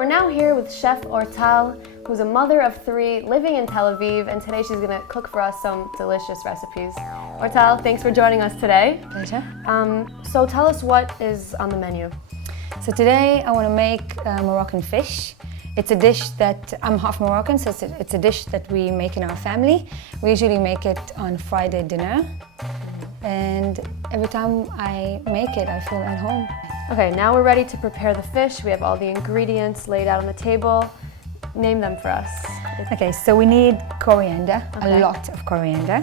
We're now here with Chef Oriental, who's a mother of 3 living in Tel Aviv, and today she's gonna cook for us some delicious recipes. Oriental, thanks for joining us today. Pleasure. So tell us what is on the menu. So today I want to make Moroccan fish. It's a dish that, I'm half Moroccan, so it's a dish that we make in our family. We usually make it on Friday dinner. And every time I make it, I feel at home. Okay, now we're ready to prepare the fish. We have all the ingredients laid out on the table. Name them for us. Okay, so we need coriander, Okay. a lot of coriander.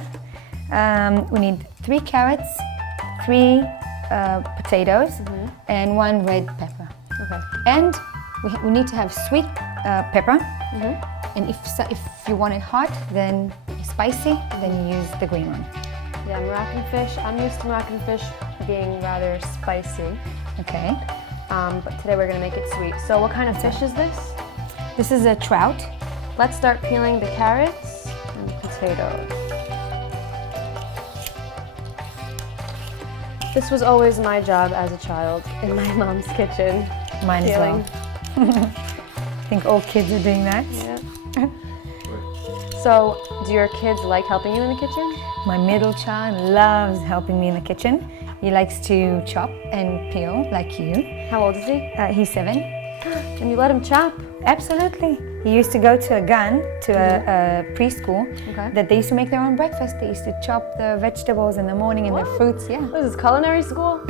We need 3 carrots, 3 potatoes, and 1 red pepper. Okay. And we need to have sweet pepper. And if you want it hot, then spicy, then you use the green one. Yeah, Moroccan fish. I'm used to Moroccan fish being rather spicy. Okay. But today we're gonna make it sweet. So what kind of fish is this? This is a trout. Let's start peeling the carrots and potatoes. This was always my job as a child in my mom's kitchen. Mine Peeling. as well. I think all kids are doing that. Yeah. So, do your kids like helping you in the kitchen? My middle child loves helping me in the kitchen. He likes to chop and peel like you. How old is he? He's 7. And you let him chop? Absolutely. He used to go to a preschool Okay. that they used to make their own breakfast. They used to chop the vegetables in the morning and the fruits. Yeah. What is this, culinary school?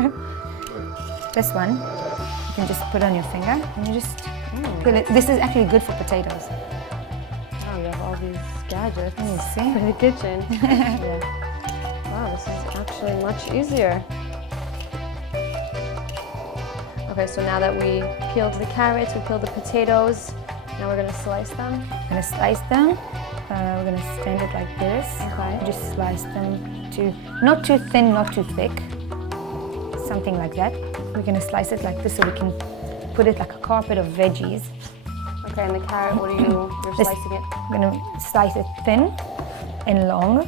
This one, you can just put on your finger and you just peel it. This is actually good for potatoes. Wow, you have all these gadgets You see? for the kitchen. Yeah. Wow, this is actually much easier. Okay, so now that we peeled the carrots, we peeled the potatoes, now we're gonna slice them. I'm gonna slice them. We're gonna stand it like this. Okay. Just slice them to, not too thin, not too thick. Something like that. We're gonna slice it like this so we can put it like a carpet of veggies. Okay, and the carrot, what are you're This- slicing it? I'm gonna slice it thin and long.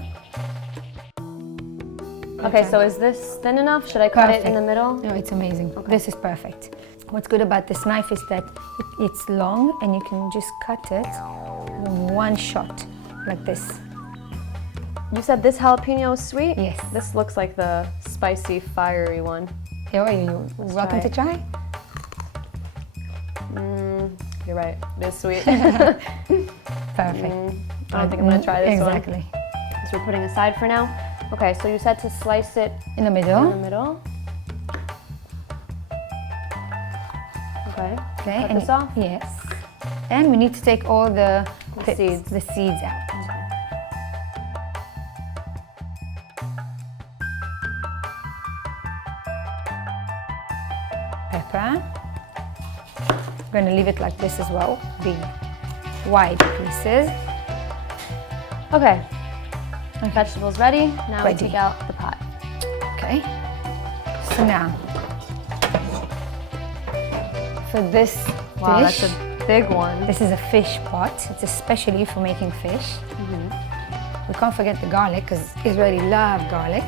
Okay, so is this thin enough? Should I cut it in the middle? No, it's amazing. Okay. This is perfect. What's good about this knife is that it's long and you can just cut it in one shot, like this. You said this jalapeno is sweet? Yes. This looks like the spicy, fiery one. Here, are you welcome try to try? You're right, it is sweet. Perfect. I don't think I'm gonna try this one. Exactly. So we're putting aside for now. Okay, so you said to slice it In the in middle. the middle. Okay. Okay. Cut this off? Yes. And we need to take all the pits, seeds. the seeds out. Pepper. I'm going to leave it like this as well, big, wide pieces. Okay. Vegetables ready. Now Ready. we take out the pot. Okay. So now, for this Wow, dish, that's a big one. this is a fish pot. It's especially for making fish. We can't forget the garlic because Israeli love garlic.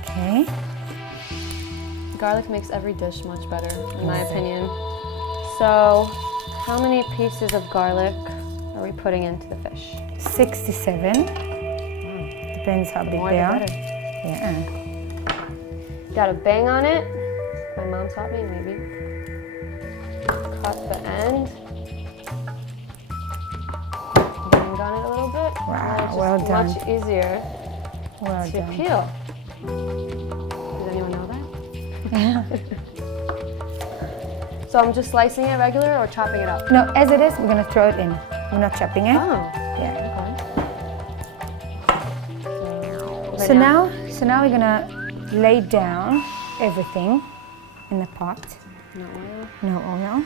Okay. Garlic makes every dish much better, in my opinion. So, how many pieces of garlic are we putting into the fish? 67. Depends how big More they the are. better. Yeah. Got a bang on it. My mom taught me, maybe. Cut the end. Bang on it a little bit. Wow, Now it's well just done. much easier Well to done. peel. Does anyone know that? Yeah. So I'm just slicing it regular or chopping it up? No, as it is, we're gonna throw it in. We're not chopping it. Oh, Yeah. okay. So now we're gonna lay down everything in the pot. No oil. No oil.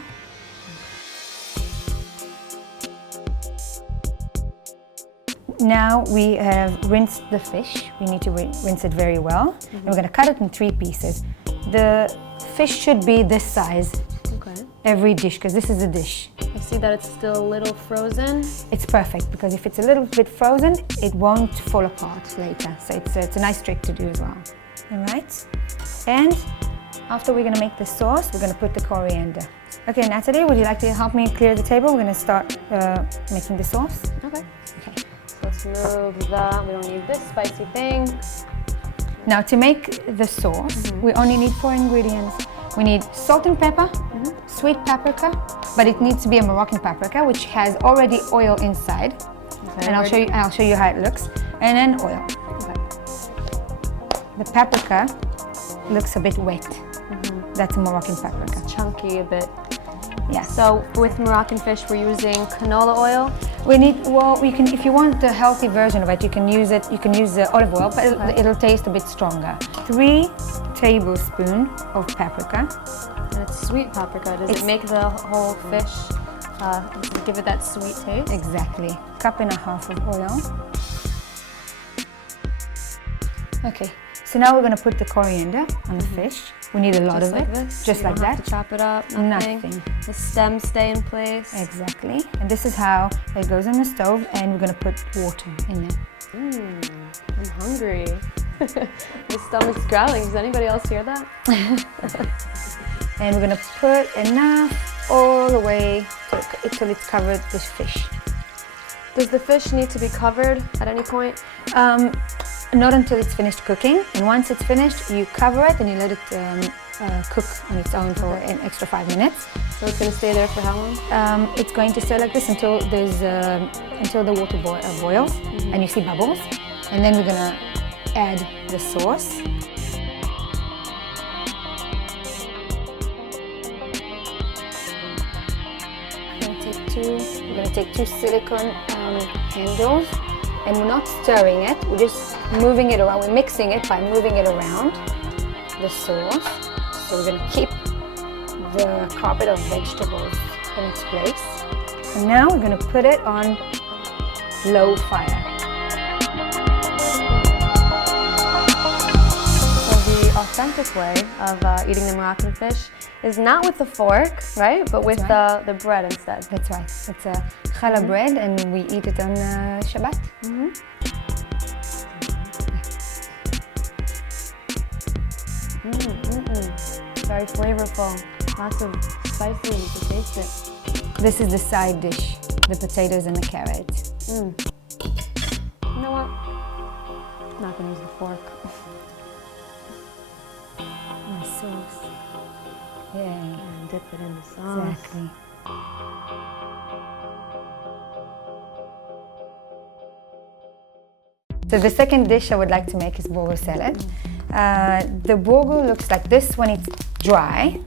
Now we have rinsed the fish. We need to rinse it very well. And we're gonna cut it in 3 pieces. The fish should be this size, Okay. every dish, because this is a dish. I see that it's still a little frozen. It's perfect, because if it's a little bit frozen, it won't fall apart later. So it's a nice trick to do as well. All right? And after we're gonna make the sauce, we're gonna put the coriander. Okay, Natalie, would you like to help me clear the table? We're gonna start making the sauce. Okay. Okay. So let's move that. We don't need this spicy thing. Now to make the sauce, we only need 4 ingredients. We need salt and pepper, sweet paprika, but it needs to be a Moroccan paprika, which has already oil inside. Okay, And I'll show you how it looks. And then oil. Okay. The paprika looks a bit wet. That's a Moroccan paprika. Chunky a bit. Yes. So with Moroccan fish, we're using canola oil. We need, well, you can, if you want the healthy version of it, you can use the olive oil, but it'll taste a bit stronger. 3 tablespoons of paprika. And it's sweet paprika. Does it make the whole fish, give it that sweet taste? Exactly. 1.5 cups of oil. Okay, so now we're going to put the coriander on the fish. We need a lot of it. This? Just you like don't that. Have to chop it up. Nothing. The stems stay in place. Exactly. And this is how it goes on the stove, and we're going to put water in it. I'm hungry. My stomach's growling. Does anybody else hear that? And we're going to put enough all the way till it's covered this fish. Does the fish need to be covered at any point? Not until it's finished cooking. And once it's finished, you cover it and you let it cook on its own for an extra 5 minutes. So it's going to stay there for how long? It's going to stay like this until the water boils and you see bubbles. And then we're going to add the sauce. We're going to take 2 silicone handles, and we're not stirring it, we're just moving it around. We're mixing it by moving it around the sauce. So we're going to keep the carpet of vegetables in its place. And now we're going to put it on low fire. Authentic way of eating the Moroccan fish is not with the fork, right? But with the bread instead. That's right. It's a challah bread, and we eat it on Shabbat. Very flavorful. Lots of spices. You can taste it. This is the side dish: the potatoes and the carrots. You know what? I'm not gonna use the fork. My sauce. Yeah. And dip it in the sauce. Exactly. So the second dish I would like to make is bulgur salad. The bulgur looks like this when it's dry,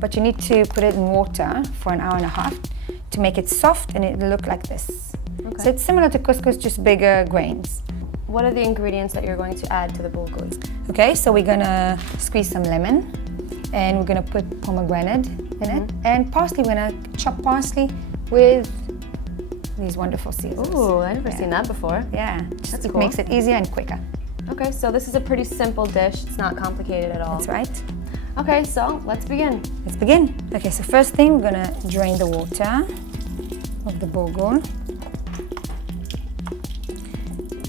but you need to put it in water for an hour and a half to make it soft, and it'll look like this. So it's similar to couscous, just bigger grains. What are the ingredients that you're going to add to the bulgur? Okay, so we're gonna squeeze some lemon, and we're gonna put pomegranate in it, and parsley. We're gonna chop parsley with these wonderful seasons. Ooh, I've never seen that before. Yeah, That's it cool. makes it easier and quicker. Okay, so this is a pretty simple dish. It's not complicated at all. That's right. Okay, so let's begin. Let's begin. Okay, so first thing, we're gonna drain the water of the bulgur.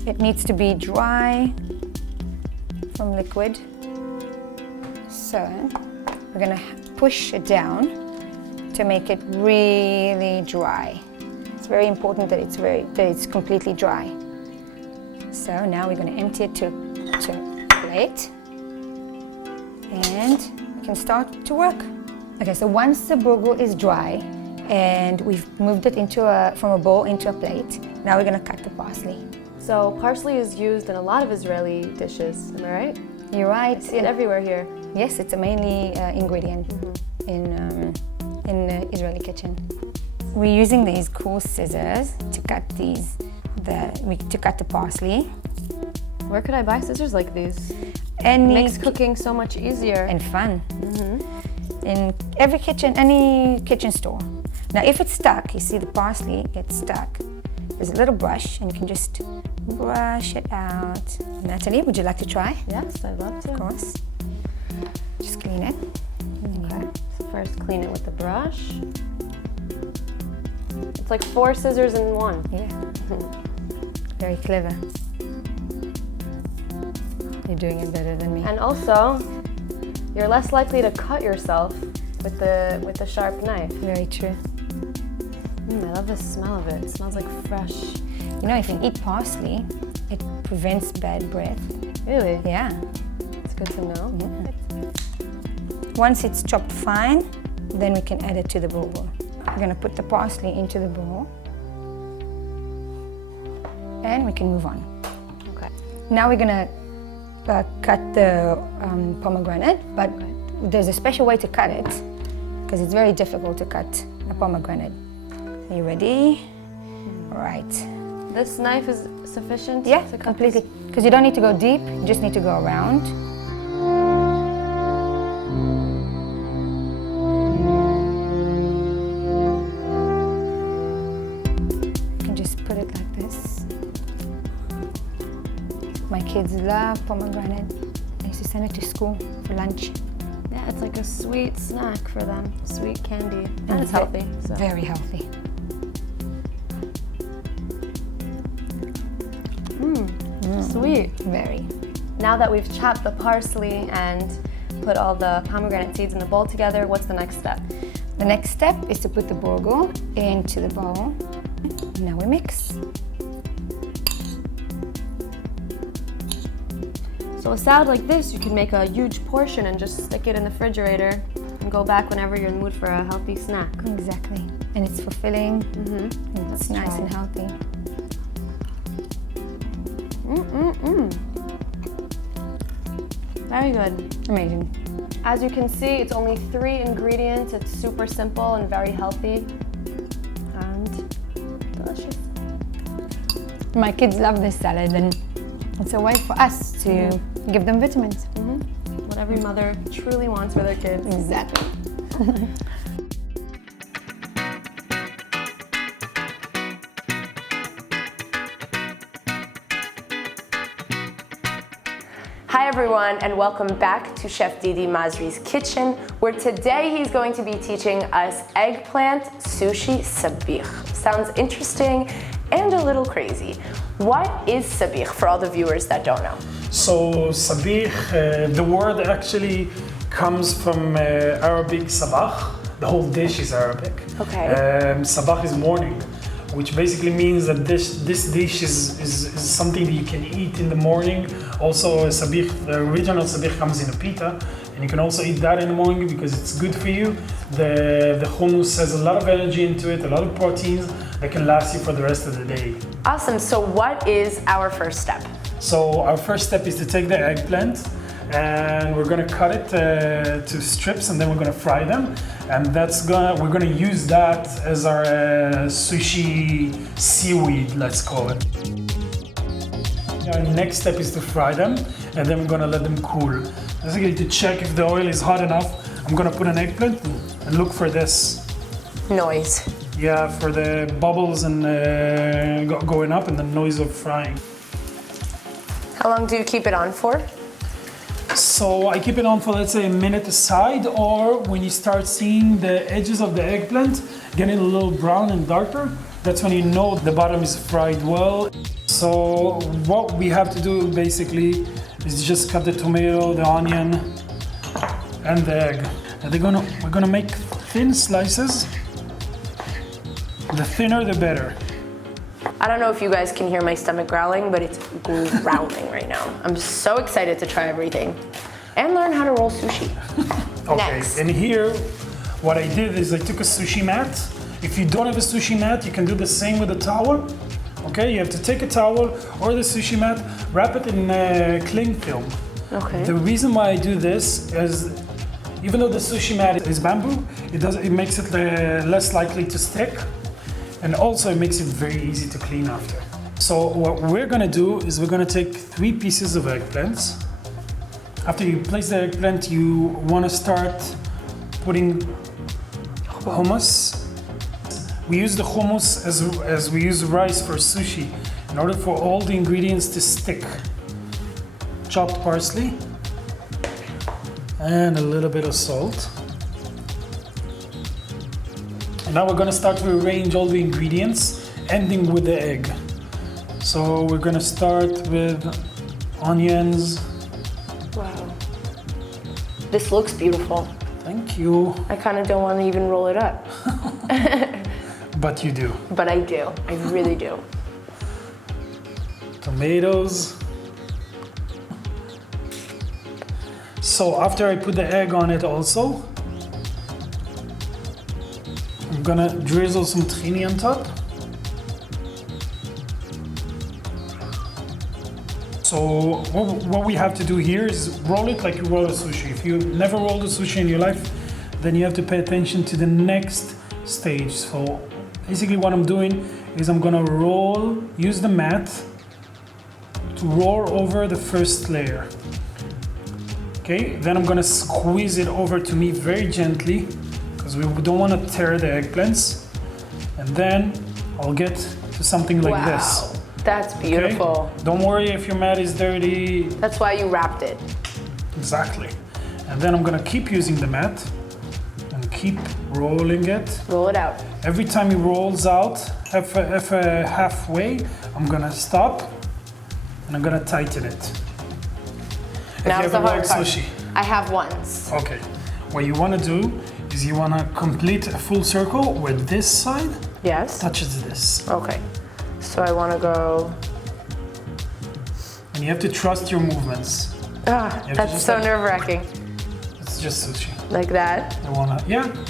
It needs to be dry from liquid. So we're gonna push it down to make it really dry. It's very important that it's completely dry. So now we're gonna empty it to a plate, and we can start to work. Okay, so once the bulgur is dry and we've moved it from a bowl into a plate, now we're gonna cut the parsley. So parsley is used in a lot of Israeli dishes, am I right? You're right. I see it everywhere here. Yes, it's a mainly ingredient in the Israeli kitchen. We're using these cool scissors to cut the parsley. Where could I buy scissors like these? And it makes cooking so much easier. And fun. In every kitchen, any kitchen store. Now if it's stuck, you see the parsley, it's stuck. There's a little brush, and you can just brush it out. Natalie, would you like to try? Yes, I'd love to. Of course. Just clean it. Okay. So first clean it with the brush. It's like 4 scissors in one. Yeah. Very clever. You're doing it better than me. And also, you're less likely to cut yourself with the sharp knife. Very true. I love the smell of it. It smells like fresh. You know, if you eat parsley, it prevents bad breath. Really? Yeah. It's good to know. Yeah. Once it's chopped fine, then we can add it to the bulgur. We're gonna put the parsley into the bowl. And we can move on. Okay. Now we're gonna cut the pomegranate, but there's a special way to cut it because it's very difficult to cut a pomegranate. Are you ready? All right. This knife is sufficient? Yeah, to cut completely. Because you don't need to go deep, you just need to go around. You can just put it like this. My kids love pomegranate. I used to send it to school for lunch. Yeah, it's like a sweet snack for them. Sweet candy. And it's healthy. So. Very healthy. Sweet. Very. Now that we've chopped the parsley and put all the pomegranate seeds in the bowl together, what's the next step? The next step is to put the bulgur into the bowl. Now we mix. So a salad like this, you can make a huge portion and just stick it in the refrigerator and go back whenever you're in the mood for a healthy snack. Exactly. And it's fulfilling. It's nice and healthy. Very good. Amazing. As you can see, it's only 3 ingredients. It's super simple and very healthy and delicious. My kids love this salad, and it's a way for us to give them vitamins. What every mother truly wants for their kids. Exactly. Hi everyone, and welcome back to Chef Didi Mazri's kitchen, where today he's going to be teaching us eggplant sushi sabich. Sounds interesting and a little crazy. What is sabich for all the viewers that don't know? So sabich, the word actually comes from Arabic sabach. The whole dish is Arabic. Okay. Sabach is morning, which basically means that this dish is something that you can eat in the morning. Also, sabich, the original sabich comes in a pita, and you can also eat that in the morning because it's good for you. The hummus has a lot of energy into it, a lot of proteins that can last you for the rest of the day. Awesome, so what is our first step? So our first step is to take the eggplant, and we're gonna cut it to strips, and then we're gonna fry them. And we're gonna use that as our sushi seaweed, let's call it. Our next step is to fry them, and then we're gonna let them cool. Basically, to check if the oil is hot enough, I'm gonna put an eggplant and look for this. Noise. Yeah, for the bubbles and going up and the noise of frying. How long do you keep it on for? So I keep it on for, let's say, a minute aside, or when you start seeing the edges of the eggplant getting a little brown and darker, that's when you know the bottom is fried well. So what we have to do basically is just cut the tomato, the onion, and the egg. And we're gonna make thin slices. The thinner, the better. I don't know if you guys can hear my stomach growling, but it's growling right now. I'm so excited to try everything and learn how to roll sushi. Okay, Next. and here, what I did is I took a sushi mat. If you don't have a sushi mat, you can do the same with a towel. Okay, you have to take a towel or the sushi mat, wrap it in cling film. Okay. The reason why I do this is, even though the sushi mat is bamboo, it makes it less likely to stick. And also it makes it very easy to clean after. So what we're gonna do is we're gonna take 3 pieces of eggplants. After you place the eggplant, you wanna start putting hummus. We use the hummus as we use rice for sushi in order for all the ingredients to stick. Chopped parsley and a little bit of salt. And now we're gonna start to arrange all the ingredients, ending with the egg. So we're gonna start with onions. Wow. This looks beautiful. Thank you. I kind of don't want to even roll it up. But you do. But I do. I really do. Tomatoes. So after I put the egg on it also, I'm gonna drizzle some tahini on top. So what we have to do here is roll it like you roll a sushi. If you never rolled a sushi in your life, then you have to pay attention to the next stage. So basically what I'm doing is I'm gonna use the mat to roll over the first layer. Okay, then I'm gonna squeeze it over to me very gently because we don't wanna tear the eggplants. And then I'll get to something like this. That's beautiful. Okay? Don't worry if your mat is dirty. That's why you wrapped it. Exactly. And then I'm gonna keep using the mat and keep rolling it. Roll it out. Every time it rolls out halfway, I'm gonna stop and I'm gonna tighten it. Now it's the hard part. Sushi. I have once. Okay. What you wanna do is you wanna complete a full circle where this side Yes. touches this. Okay. So I want to go. And you have to trust your movements. That's so nerve-wracking. It's just sushi. Like that.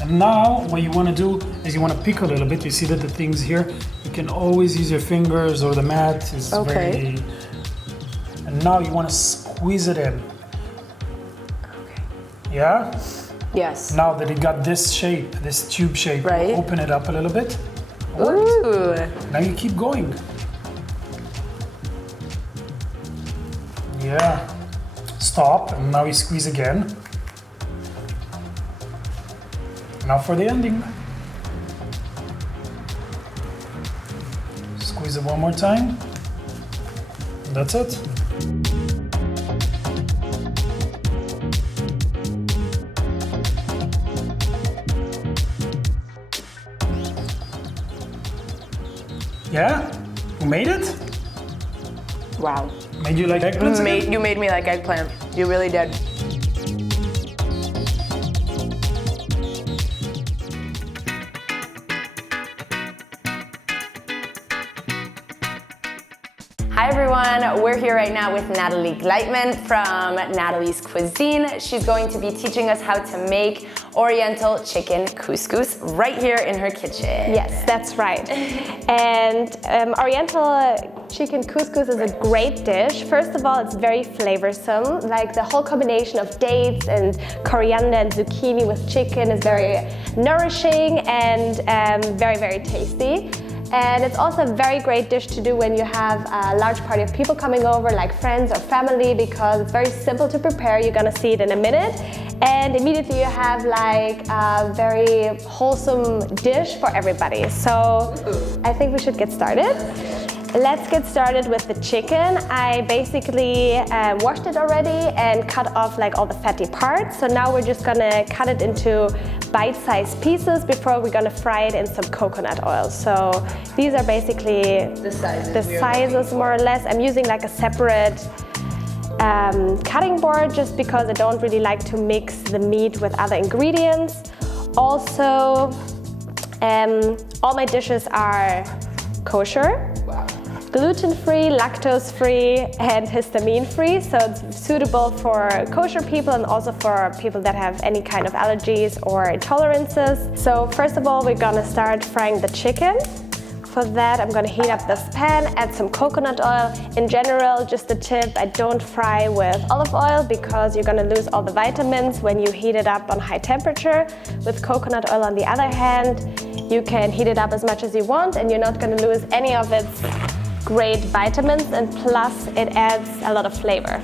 And now what you want to do is you want to pick a little bit. You see that the things here, you can always use your fingers or the mat is very. And now you want to squeeze it in. Okay. Yeah? Yes. Now that it got this shape, this tube shape, Right. open it up a little bit. Ooh. Now you keep going. Yeah. Stop, and now you squeeze again. Now for the ending. Squeeze it one more time. That's it. Yeah? You made it? Wow. Made you like eggplants again? You made me like eggplant. You really did. Hi everyone, we're here right now with Natalie Gleitman from Natalie's Cuisine. She's going to be teaching us how to make Oriental chicken couscous right here in her kitchen. Yes, that's right. And Oriental chicken couscous is a great dish. First of all, it's very flavorsome. Like the whole combination of dates and coriander and zucchini with chicken is very nourishing and very, very tasty. And it's also a very great dish to do when you have a large party of people coming over, like friends or family, because it's very simple to prepare. You're gonna see it in a minute. And immediately you have like a very wholesome dish for everybody. So I think we should get started. Let's get started with the chicken. I basically washed it already and cut off like all the fatty parts. So now we're just gonna cut it into bite-sized pieces before we're gonna fry it in some coconut oil. So these are basically the sizes more or less. I'm using like a separate cutting board just because I don't really like to mix the meat with other ingredients. Also, all my dishes are kosher. Wow. Gluten-free, lactose-free, and histamine-free, so it's suitable for kosher people and also for people that have any kind of allergies or intolerances. So first of all, we're gonna start frying the chicken. For that, I'm gonna heat up this pan, add some coconut oil. In general, just a tip, I don't fry with olive oil because you're gonna lose all the vitamins when you heat it up on high temperature. With coconut oil, on the other hand, you can heat it up as much as you want and you're not gonna lose any of its great vitamins, and plus it adds a lot of flavor.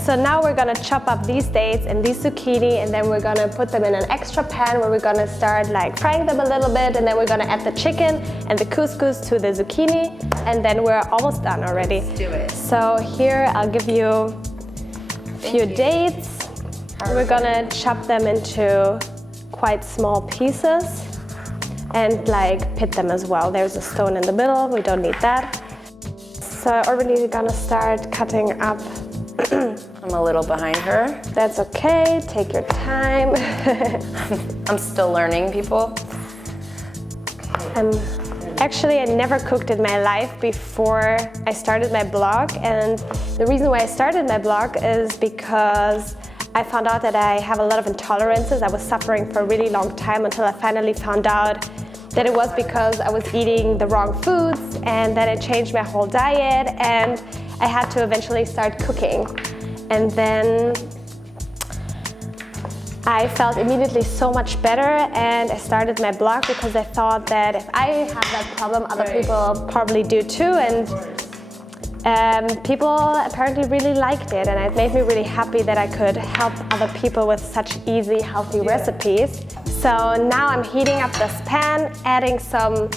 So now we're gonna chop up these dates and these zucchini, and then we're gonna put them in an extra pan where we're gonna start like frying them a little bit, and then we're gonna add the chicken and the couscous to the zucchini, and then we're almost done already. Let's do it. So here I'll give you a few dates. We're gonna chop them into quite small pieces and like pit them as well. There's a stone in the middle, we don't need that. So already gonna start cutting up. I'm a little behind her. That's okay, take your time. I'm still learning, people. Actually, I never cooked in my life before I started my blog, and the reason why I started my blog is because I found out that I have a lot of intolerances. I was suffering for a really long time until I finally found out that it was because I was eating the wrong foods, and then I changed my whole diet, and I had to eventually start cooking. And then I felt immediately so much better, and I started my blog because I thought that if I have that problem, other people probably do too, and people apparently really liked it, and it made me really happy that I could help other people with such easy, healthy recipes. So now I'm heating up this pan, adding some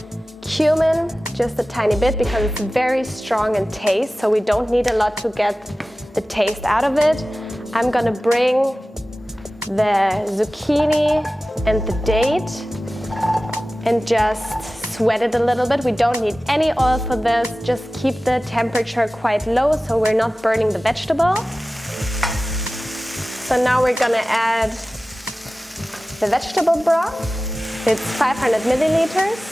cumin, just a tiny bit, because it's very strong in taste, so we don't need a lot to get the taste out of it. I'm gonna bring the zucchini and the date and just sweat it a little bit. We don't need any oil for this, just keep the temperature quite low so we're not burning the vegetable. So now we're gonna add the vegetable broth. It's 500 milliliters.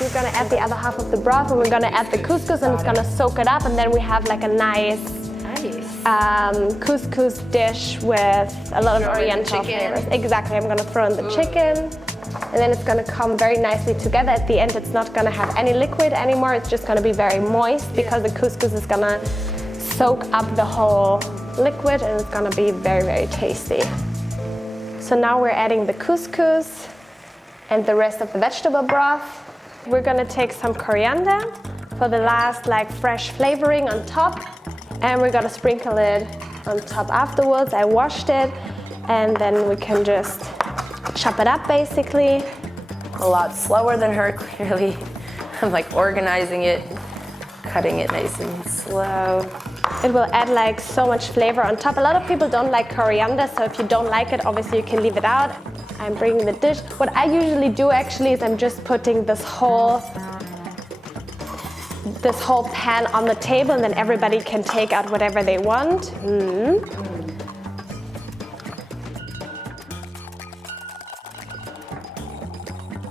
We're gonna add the other half of the broth, and we're gonna add the couscous, and it's gonna soak it up, and then we have like a nice couscous dish with a lot of oriental flavors. Exactly, I'm gonna throw in the chicken, and then it's gonna come very nicely together. At the end, it's not gonna have any liquid anymore, it's just gonna be very moist because the couscous is gonna soak up the whole liquid, and it's gonna be very, very tasty. So now we're adding the couscous and the rest of the vegetable broth. We're gonna take some coriander for the last fresh flavoring on top, and we're gonna sprinkle it on top afterwards. I washed it, and then we can just chop it up basically. A lot slower than her, clearly. I'm organizing it, cutting it nice and slow. It will add so much flavor on top. A lot of people don't like coriander, so if you don't like it, obviously you can leave it out. I'm bringing the dish. What I usually do actually is I'm just putting this whole pan on the table, and then everybody can take out whatever they want.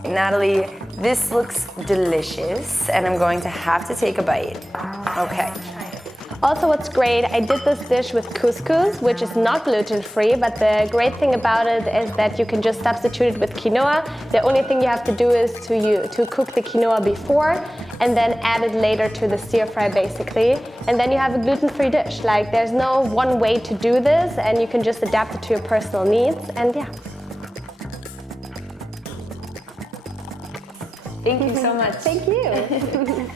Natalie, this looks delicious, and I'm going to have to take a bite. Okay. Also, what's great, I did this dish with couscous, which is not gluten-free, but the great thing about it is that you can just substitute it with quinoa. The only thing you have to do is to cook the quinoa before, and then add it later to the stir fry basically. And then you have a gluten-free dish. There's no one way to do this, and you can just adapt it to your personal needs, and yeah. Thank you so much. Thank you.